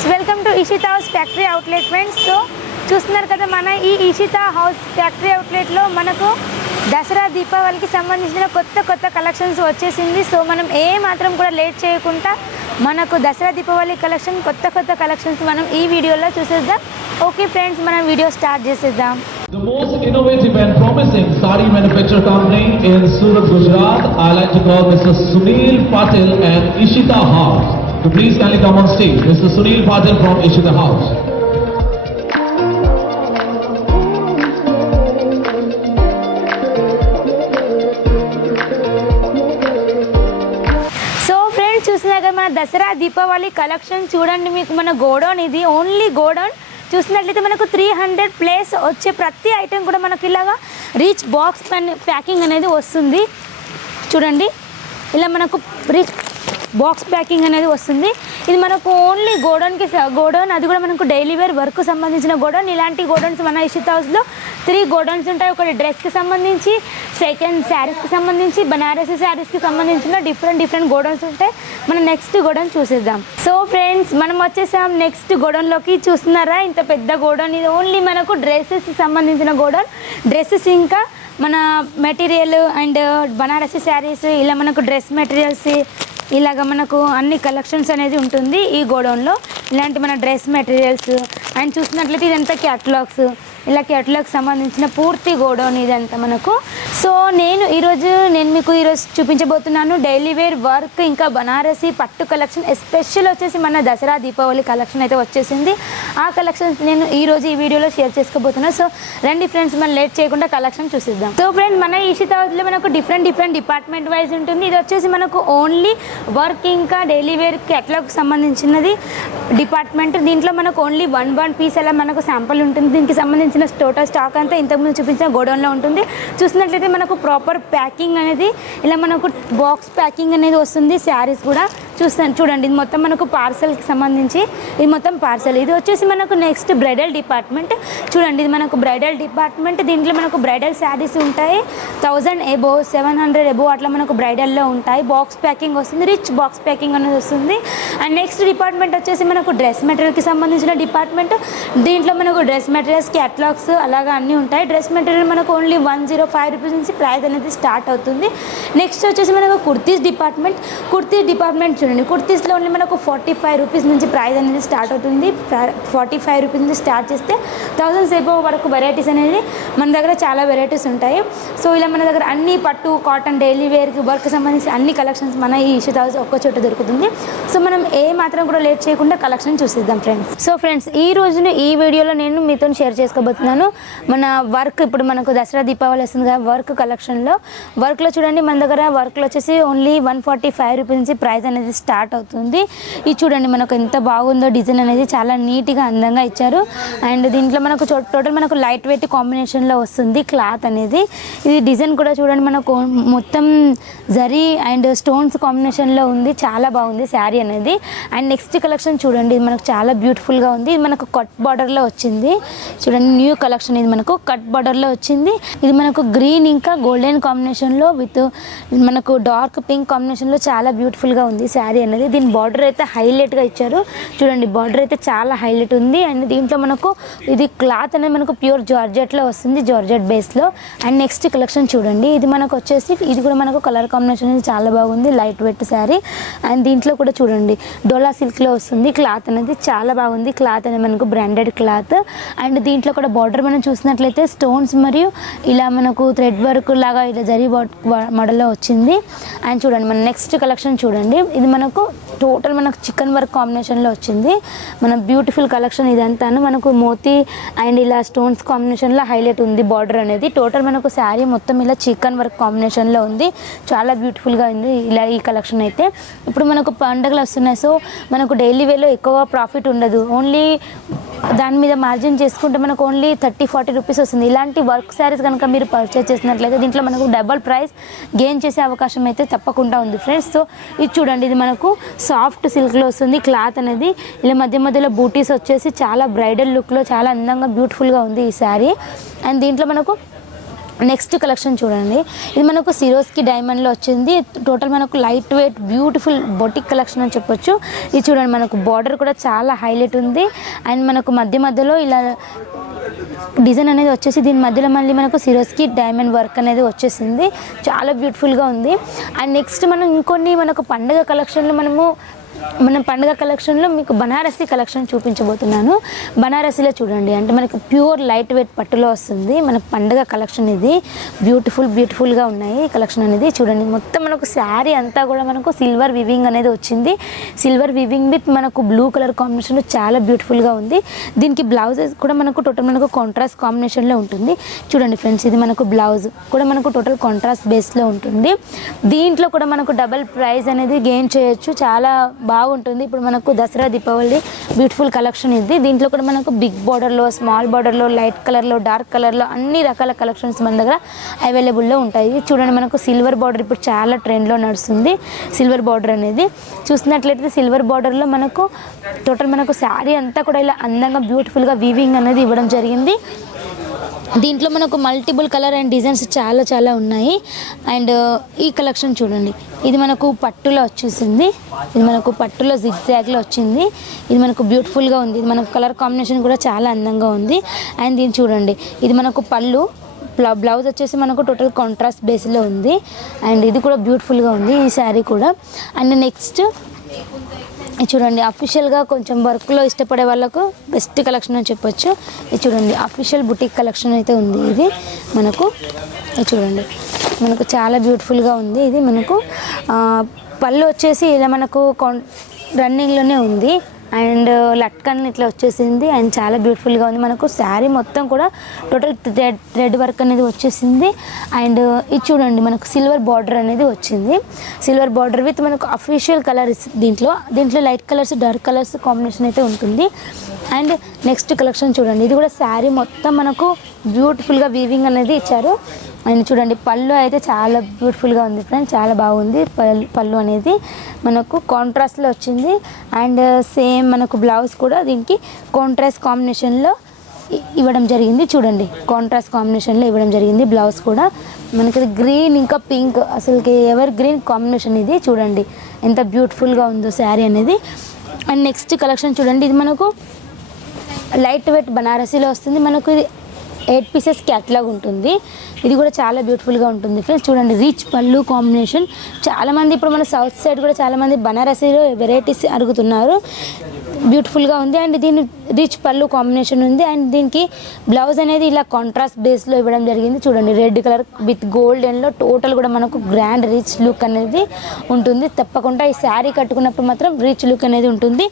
Friends, welcome to Ishita house factory outlet. Friends, so చూస్తున్నారు కదా, మన ఈ ఇషితా హౌస్ ఫ్యాక్టరీ అవుట్లెట్లో మనకు దసరా దీపావళికి సంబంధించిన కొత్త కలెక్షన్స్ వచ్చేసింది. సో మనం ఏ మాత్రం కూడా లేట్ చేయకుండా మనకు దసరా దీపావళి కలెక్షన్ కొత్త కలెక్షన్స్ మనం ఈ వీడియోలో చూసేద్దాం. ఓకే ఫ్రెండ్స్, మనం వీడియో స్టార్ట్ చేసేద్దాం. The most innovative and promising sari manufacturer company in Surat, Gujarat. I like to call Mr. Sunil Patil and Ishita House. So please kindly come on stage. Mr. Sunil Patil from Ishita House. చూసినాక మన Dasara Deepavali collection చూడండి. మీకు మన godown ఇది only godown. చూసినట్లయితే మనకు 300 place వచ్చే ప్రతి ఐటెం కూడా మనకి ఇలాగా రీచ్ బాక్స్ ప్యాకింగ్ అనేది వస్తుంది. చూడండి, ఇలా మనకు రీచ్ బాక్స్ ప్యాకింగ్ అనేది వస్తుంది. ఇది మనకు ఓన్లీ గోడౌన్, అది కూడా మనకు డైలీ వేర్ వర్క్ సంబంధించిన గోడౌన్. ఇలాంటి గోడౌన్స్ మన ఇషితా హౌస్లో 3 గోడౌన్స్ ఉంటాయి. ఒకటి డ్రెస్కి సంబంధించి, సెకండ్ శారీస్కి సంబంధించి, బనారసి శారీస్కి సంబంధించిన డిఫరెంట్ గోడౌన్స్ ఉంటాయి. మనం నెక్స్ట్ గోడౌన్ చూసేద్దాం. సో ఫ్రెండ్స్, మనం వచ్చేసాం నెక్స్ట్ గోడౌన్లోకి. చూస్తున్నారా, ఇంత పెద్ద గోడౌన్. ఇది ఓన్లీ మనకు డ్రెస్సెస్ సంబంధించిన గోడౌన్. డ్రెస్సెస్ ఇంకా మన మెటీరియల్ అండ్ బనారసి శారీస్, ఇలా మనకు డ్రెస్ మెటీరియల్స్, ఇలాగ మనకు అన్ని కలెక్షన్స్ అనేది ఉంటుంది ఈ గోడౌన్లో. ఇలాంటి మన డ్రెస్ మెటీరియల్స్ అండ్ చూసినట్లయితే ఇదంతా క్యాటలాగ్స్, ఇలా క్యాటలాగ్స్ సంబంధించిన పూర్తి గోడౌన్ ఇదంతా మనకు. సో నేను మీకు ఈరోజు చూపించబోతున్నాను డైలీ వేర్ వర్క్ ఇంకా బనారసి పట్టు కలెక్షన్. ఎస్పెషల్ వచ్చేసి మన దసరా దీపావళి కలెక్షన్ అయితే వచ్చేసింది. ఆ కలెక్షన్స్ నేను ఈరోజు ఈ వీడియోలో షేర్ చేసుకోబోతున్నాను. సో రండి ఫ్రెండ్స్, మనం లేట్ చేయకుండా కలెక్షన్ చూసిద్దాం. సో ఫ్రెండ్స్, మన ఇషితా హౌస్లో మనకు డిఫరెంట్ డిపార్ట్మెంట్ వైజ్ ఉంటుంది. ఇది వచ్చేసి మనకు ఓన్లీ వర్క్ ఇంకా డైలీ వేర్ క్యాటలాగ్ సంబంధించినది డిపార్ట్మెంట్. దీంట్లో మనకు ఓన్లీ వన్ పీస్ అలా మనకు శాంపుల్ ఉంటుంది. దీనికి సంబంధించిన టోటల్ స్టాక్ అంతా ఇంతకుముందు చూపించిన గోడౌన్లో ఉంటుంది. చూసినట్లయితే మనకు ప్రాపర్ ప్యాకింగ్ అనేది ఇలా మనకు బాక్స్ ప్యాకింగ్ అనేది వస్తుంది. శారీస్ కూడా చూడండి, ఇది మొత్తం మనకు పార్సల్కి సంబంధించి, ఇది మొత్తం పార్సల్. ఇది వచ్చేసి మనకు నెక్స్ట్ బ్రైడల్ డిపార్ట్మెంట్. చూడండి, ఇది మనకు బ్రైడల్ డిపార్ట్మెంట్. దీంట్లో మనకు బ్రైడల్ శారీస్ ఉంటాయి. 1000 ఎబో, 700 ఎబో అట్లా మనకు బ్రైడల్లో ఉంటాయి. బాక్స్ ప్యాకింగ్ వస్తుంది, రిచ్ బాక్స్ ప్యాకింగ్ అనేది వస్తుంది. అండ్ నెక్స్ట్ డిపార్ట్మెంట్ వచ్చేసి మనకు డ్రెస్ మెటీరియల్కి సంబంధించిన డిపార్ట్మెంట్. దీంట్లో మనకు డ్రెస్ మెటీరియల్స్, క్యాటలాగ్స్ అలాగా అన్నీ ఉంటాయి. డ్రెస్ మెటీరియల్ మనకు ఓన్లీ 105 రూపీస్ నుంచి ప్రైస్ అనేది స్టార్ట్ అవుతుంది. నెక్స్ట్ వచ్చేసి మనకు కుర్తీస్ డిపార్ట్మెంట్. చూడండి, కుర్తీస్లో ఓన్లీ మనకు 45 రూపీస్ నుంచి ప్రైస్ అనేది స్టార్ట్ అవుతుంది. 45 రూపీస్ నుంచి స్టార్ట్ చేస్తే 1000 ఎబో వరకు వెరైటీస్ అనేది మన దగ్గర చాలా వెరైటీస్ ఉంటాయి. సో ఇలా మన దగ్గర అన్ని పట్టు, కాటన్, డైలీ వేర్కి వర్క్ సంబంధించి అన్ని కలెక్షన్స్ మన ఈ ఇషితా హౌస్ ఒక్క చోట దొరుకుతుంది. సో మనం ఏ మాత్రం కూడా లేట్ చేయకుండా కలెక్షన్ చూసిద్దాం ఫ్రెండ్స్. సో ఫ్రెండ్స్, ఈ రోజున ఈ వీడియోలో నేను మీతో షేర్ చేసుకోబోతున్నాను మన వర్క్. ఇప్పుడు మనకు దసరా దీపావళి వస్తుంది కదా, వర్క్ కలెక్షన్లో. వర్క్లో చూడండి, మన దగ్గర వర్క్లో వచ్చేసి ఓన్లీ 145 రూపీస్ నుంచి ప్రైస్ అనేది స్టార్ట్ అవుతుంది. ఇది చూడండి, మనకు ఎంత బాగుందో డిజైన్ అనేది, చాలా నీట్గా అందంగా ఇచ్చారు. అండ్ దీంట్లో మనకు టోటల్ మనకు లైట్ వెయిట్ కాంబినేషన్లో వస్తుంది క్లాత్ అనేది. ఇది డిజైన్ కూడా చూడండి, మనకు మొత్తం జరీ అండ్ స్టోన్స్ కాంబినేషన్లో ఉంది. చాలా బాగుంది శారీ అనేది. అండ్ నెక్స్ట్ కలెక్షన్ చూడండి, ఇది మనకు చాలా బ్యూటిఫుల్గా ఉంది. ఇది మనకు కట్ బార్డర్లో వచ్చింది. చూడండి, న్యూ కలెక్షన్. ఇది మనకు కట్ బార్డర్లో వచ్చింది. ఇది మనకు గ్రీన్ ఇంకా గోల్డెన్ కాంబినేషన్లో విత్ మనకు డార్క్ పింక్ కాంబినేషన్లో చాలా బ్యూటిఫుల్గా ఉంది శారీ అనేది. దీని బార్డర్ అయితే హైలైట్గా ఇచ్చారు. చూడండి, బార్డర్ అయితే చాలా హైలైట్ ఉంది. అండ్ దీంట్లో మనకు ఇది క్లాత్ అనేది మనకు ప్యూర్ జార్జెట్లో వస్తుంది, జార్జెట్ బేస్లో. అండ్ నెక్స్ట్ కలెక్షన్ చూడండి, ఇది మనకు వచ్చేసి ఇది కూడా మనకు కలర్ కాంబినేషన్ అనేది చాలా బాగుంది, లైట్ వెయిట్ శారీ. అండ్ దీంట్లో కూడా చూడండి, డోలా సిల్క్లో వస్తుంది. క్లాత్ అనేది చాలా బాగుంది. క్లాత్ అనేది మనకు బ్రాండెడ్ క్లాత్. అండ్ దీంట్లో కూడా బార్డర్ మనం చూసినట్లయితే స్టోన్స్ మరియు ఇలా మనకు థ్రెడ్ వర్క్ లాగా ఇలా జరీ మోడల్లో వచ్చింది. అండ్ చూడండి, మన నెక్స్ట్ కలెక్షన్ చూడండి, ఇది మనకు టోటల్ మనకు చికెన్ వర్క్ కాంబినేషన్లో వచ్చింది. మన బ్యూటిఫుల్ కలెక్షన్ ఇదంతాను మనకు మోతీ అండ్ ఇలా స్టోన్స్ కాంబినేషన్లో హైలైట్ ఉంది బార్డర్ అనేది. టోటల్ మనకు శారీ మొత్తం ఇలా చికెన్ వర్క్ కాంబినేషన్లో ఉంది. చాలా బ్యూటిఫుల్గా ఉంది ఇలా ఈ కలెక్షన్ అయితే. ఇప్పుడు మనకు పండుగలు వస్తున్నాయి. సో మనకు డైలీ వేలో ఎక్కువ ప్రాఫిట్ ఉండదు. ఓన్లీ దాని మీద మార్జిన్ చేసుకుంటే మనకు ఓన్లీ 30-40 రూపీస్ వస్తుంది. ఇలాంటి వర్క్ శారీస్ కనుక మీరు పర్చేస్ చేసినట్లయితే దీంట్లో మనకు డబల్ ప్రైస్ గెయిన్ చేసే అవకాశం అయితే తప్పకుండా ఉంది ఫ్రెండ్స్. సో ఇది చూడండి, ఇది మనకు సాఫ్ట్ సిల్క్లో వస్తుంది క్లాత్ అనేది. ఇలా మధ్యలో బూటీస్ వచ్చేసి చాలా బ్రైడల్ లుక్లో చాలా అందంగా బ్యూటిఫుల్గా ఉంది ఈ శారీ. అండ్ దీంట్లో మనకు నెక్స్ట్ కలెక్షన్ చూడండి, ఇది మనకు సిరోస్కి డైమండ్లో వచ్చింది. టోటల్ మనకు light weight beautiful boutique collection అని చెప్పొచ్చు. ఇది చూడండి, మనకు బార్డర్ కూడా చాలా హైలైట్ ఉంది. అండ్ మనకు మధ్యలో ఇలా డిజైన్ అనేది వచ్చేసి దీని మధ్యలో మళ్ళీ మనకు సిరోస్కి డైమండ్ వర్క్ అనేది వచ్చేసింది. చాలా బ్యూటిఫుల్గా ఉంది. అండ్ నెక్స్ట్ మనం ఇంకొన్ని మనకు పండుగ కలెక్షన్లో మన పండుగ కలెక్షన్లో మీకు బనారసి కలెక్షన్ చూపించబోతున్నాను. బనారసిలో చూడండి, అంటే మనకు ప్యూర్ లైట్ వెయిట్ పట్టులో వస్తుంది మన పండుగ కలెక్షన్. ఇది బ్యూటిఫుల్గా ఉన్నాయి ఈ కలెక్షన్ అనేది. చూడండి, మొత్తం మనకు శారీ అంతా కూడా మనకు సిల్వర్ వివింగ్ అనేది వచ్చింది. సిల్వర్ వివింగ్ విత్ మనకు బ్లూ కలర్ కాంబినేషన్లో చాలా బ్యూటిఫుల్గా ఉంది. దీనికి బ్లౌజెస్ కూడా మనకు టోటల్ మనకు కాంట్రాస్ట్ కాంబినేషన్లో ఉంటుంది. చూడండి ఫ్రెండ్స్, ఇది మనకు బ్లౌజ్ కూడా మనకు టోటల్ కాంట్రాస్ట్ బేస్లో ఉంటుంది. దీంట్లో కూడా మనకు డబల్ ప్రైస్ అనేది గెయిన్ చేయొచ్చు, చాలా బాగుంటుంది. ఇప్పుడు మనకు దసరా దీపావళి బ్యూటిఫుల్ కలెక్షన్ ఇది. దీంట్లో కూడా మనకు బిగ్ బార్డర్లో, స్మాల్ బార్డర్లో, లైట్ కలర్లో, డార్క్ కలర్లో అన్ని రకాల కలెక్షన్స్ మన దగ్గర అవైలబుల్లో ఉంటాయి. చూడండి, మనకు సిల్వర్ బార్డర్ ఇప్పుడు చాలా ట్రెండ్లో నడుస్తుంది. సిల్వర్ బార్డర్ అనేది చూసినట్లయితే సిల్వర్ బార్డర్లో మనకు టోటల్ మనకు శారీ అంతా కూడా ఇలా అందంగా బ్యూటిఫుల్గా వీవింగ్ అనేది ఇవ్వడం జరిగింది. దీంట్లో మనకు మల్టిపుల్ కలర్ అండ్ డిజైన్స్ చాలా ఉన్నాయి. అండ్ ఈ కలెక్షన్ చూడండి, ఇది మనకు పట్టులో వచ్చేసింది. ఇది మనకు పట్టులో జిగ్జాగ్లో వచ్చింది. ఇది మనకు బ్యూటిఫుల్గా ఉంది. ఇది మనకు కలర్ కాంబినేషన్ కూడా చాలా అందంగా ఉంది. అండ్ దీన్ని చూడండి, ఇది మనకు పళ్ళు, బ్లౌజ్ వచ్చేసి మనకు టోటల్ కాంట్రాస్ట్ బేస్లో ఉంది. అండ్ ఇది కూడా బ్యూటిఫుల్గా ఉంది ఈ శారీ కూడా. అండ్ నెక్స్ట్ చూడండి, అఫీషియల్గా కొంచెం వర్క్లో ఇష్టపడే వాళ్ళకు బెస్ట్ కలెక్షన్ అని చెప్పొచ్చు. ఇది చూడండి, అఫీషియల్ బుటీక్ కలెక్షన్ అయితే ఉంది. ఇది మనకు చూడండి, మనకు చాలా బ్యూటిఫుల్గా ఉంది. ఇది మనకు పళ్ళు వచ్చేసి ఇలా మనకు రన్నింగ్లోనే ఉంది. అండ్ లట్కన్ ఇట్లా వచ్చేసింది. అండ్ చాలా బ్యూటిఫుల్గా ఉంది. మనకు శారీ మొత్తం కూడా టోటల్ థ్రెడ్ వర్క్ అనేది వచ్చేసింది. అండ్ ఇది చూడండి, మనకు సిల్వర్ బార్డర్ అనేది వచ్చింది. సిల్వర్ బార్డర్ విత్ మనకు అఫీషియల్ కలర్ దీంట్లో light colours, dark colours combination అయితే ఉంటుంది. అండ్ నెక్స్ట్ కలెక్షన్ చూడండి, ఇది కూడా శారీ మొత్తం మనకు బ్యూటిఫుల్గా వీవింగ్ అనేది ఇచ్చారు. అండ్ చూడండి, పళ్ళు అయితే చాలా బ్యూటిఫుల్గా ఉంది ఫ్రెండ్స్, చాలా బాగుంది. పళ్ళు అనేది మనకు కాంట్రాస్ట్లో వచ్చింది. అండ్ సేమ్ మనకు బ్లౌజ్ కూడా దీనికి కాంట్రాస్ట్ కాంబినేషన్లో ఇవ్వడం జరిగింది. చూడండి, కాంట్రాస్ట్ కాంబినేషన్లో ఇవ్వడం జరిగింది. బ్లౌజ్ కూడా మనకి గ్రీన్ ఇంకా పింక్, అసలుకి ఎవర్ గ్రీన్ కాంబినేషన్ ఇది. చూడండి ఎంత బ్యూటిఫుల్గా ఉందో శారీ అనేది. అండ్ నెక్స్ట్ కలెక్షన్ చూడండి, ఇది మనకు లైట్ వెయిట్ బనారసీలో వస్తుంది. మనకు ఇది 8 పీసెస్ క్యాట్లాగ్ ఉంటుంది. ఇది కూడా చాలా బ్యూటిఫుల్గా ఉంటుంది ఫ్రెండ్స్. చూడండి, రిచ్ పళ్ళు కాంబినేషన్. చాలామంది ఇప్పుడు మన సౌత్ సైడ్ కూడా చాలామంది బనారసీలో వెరైటీస్ అడుగుతున్నారు. బ్యూటిఫుల్గా ఉంది. అండ్ దీని రిచ్ పళ్ళు కాంబినేషన్ ఉంది. అండ్ దీనికి బ్లౌజ్ అనేది ఇలా కాంట్రాస్ట్ బేస్లో ఇవ్వడం జరిగింది. చూడండి, రెడ్ కలర్ విత్ గోల్డెన్లో టోటల్ కూడా మనకు గ్రాండ్ రిచ్ లుక్ అనేది ఉంటుంది. తప్పకుండా ఈ శారీ కట్టుకున్నప్పుడు మాత్రం రిచ్ లుక్ అనేది ఉంటుంది.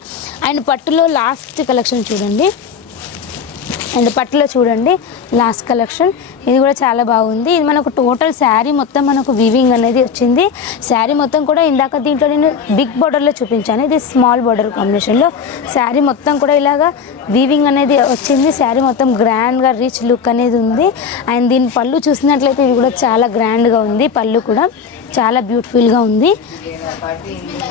అండ్ పట్టులో లాస్ట్ కలెక్షన్ చూడండి, అండ్ పట్టులో చూడండి లాస్ట్ కలెక్షన్. ఇది కూడా చాలా బాగుంది. ఇది మనకు టోటల్ శారీ మొత్తం మనకు వీవింగ్ అనేది వచ్చింది. శారీ మొత్తం కూడా ఇందాక దీంట్లో నేను బిగ్ బార్డర్లో చూపించాను, ఇది స్మాల్ బార్డర్ కాంబినేషన్లో. శారీ మొత్తం కూడా ఇలాగా వీవింగ్ అనేది వచ్చింది. శారీ మొత్తం గ్రాండ్గా రిచ్ లుక్ అనేది ఉంది. అండ్ దీని పళ్ళు చూసినట్లయితే ఇది కూడా చాలా గ్రాండ్గా ఉంది. పళ్ళు కూడా చాలా బ్యూటిఫుల్గా ఉంది.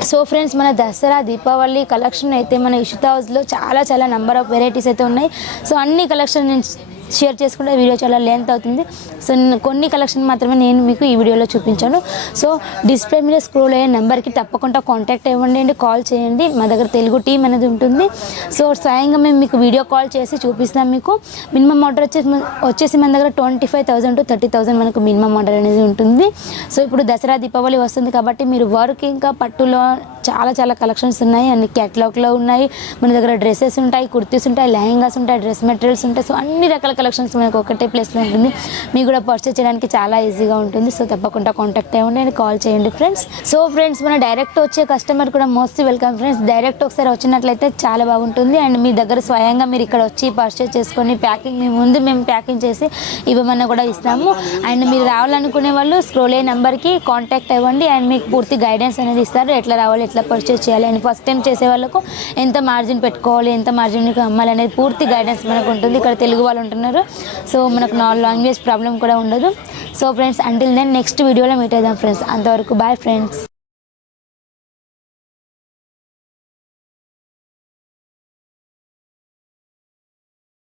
సో ఫ్రెండ్స్, మన దసరా దీపావళి కలెక్షన్ అయితే మన ఇషితా హౌస్లో చాలా నెంబర్ ఆఫ్ వెరైటీస్ అయితే ఉన్నాయి. సో అన్ని కలెక్షన్ నేను షేర్ చేసుకుంటే వీడియో చాలా లెంత్ అవుతుంది. సో కొన్ని కలెక్షన్ మాత్రమే నేను మీకు ఈ వీడియోలో చూపించాను. సో డిస్ప్లే మీద స్క్రోల్ అయ్యే నెంబర్కి తప్పకుండా కాంటాక్ట్ అవ్వండి అండి, కాల్ చేయండి. మా దగ్గర తెలుగు టీం అనేది ఉంటుంది. సో స్వయంగా మేము మీకు వీడియో కాల్ చేసి చూపిస్తాం. మీకు మినిమం ఆర్డర్ వచ్చేసి మన దగ్గర 25,000 to 30,000 మనకు మినిమం ఆర్డర్ అనేది ఉంటుంది. సో ఇప్పుడు దసరా దీపావళి వస్తుంది కాబట్టి మీరు వర్క్ ఇంకా పట్టులో చాలా కలెక్షన్స్ ఉన్నాయి. అన్ని క్యాటలాగ్లో ఉన్నాయి. మన దగ్గర డ్రెస్సెస్ ఉంటాయి, కుర్తీస్ ఉంటాయి, లెహంగాస్ ఉంటాయి, డ్రెస్ మెటీరియల్స్ ఉంటాయి. సో అన్ని రకాల కలెక్షన్స్ మనకు ఒకటే ప్లేస్లో ఉంటుంది. మీకు కూడా పర్చేస్ చేయడానికి చాలా ఈజీగా ఉంటుంది. సో తప్పకుండా కాంటాక్ట్ అవ్వండి అండ్ కాల్ చేయండి ఫ్రెండ్స్. సో ఫ్రెండ్స్, మన డైరెక్ట్ వచ్చే కస్టమర్ కూడా మోస్ట్ వెల్కమ్ ఫ్రెండ్స్. డైరెక్ట్ ఒకసారి వచ్చినట్లయితే చాలా బాగుంటుంది. అండ్ మీ దగ్గర స్వయంగా మీరు ఇక్కడ వచ్చి పర్చేస్ చేసుకొని ప్యాకింగ్ మేము ప్యాకింగ్ చేసి ఇవ్వమన్నా కూడా ఇస్తాము. అండ్ మీరు రావాలనుకునే వాళ్ళు స్క్రోల్ అయ్యే నెంబర్కి కాంటాక్ట్ అవ్వండి. అండ్ మీకు పూర్తి గైడెన్స్ అనేది ఇస్తారు, ఎట్లా రావాలి, ఎట్లా పర్చేస్ చేయాలి. అండ్ ఫస్ట్ టైం చేసే వాళ్ళకు ఎంత మార్జిన్ పెట్టుకోవాలి, ఎంత మార్జిన్కి అమ్మాలి అనేది పూర్తి గైడెన్స్ మనకు ఉంటుంది. ఇక్కడ తెలుగు వాళ్ళు ఉంటున్నారు. సో మనకు లాంగ్వేజ్ ప్రాబ్లం కూడా ఉండదు. So friends, until then next వీడియోలో మీట్ అవుదాం ఫ్రెండ్స్. అంతవరకు బాయ్ ఫ్రెండ్స్.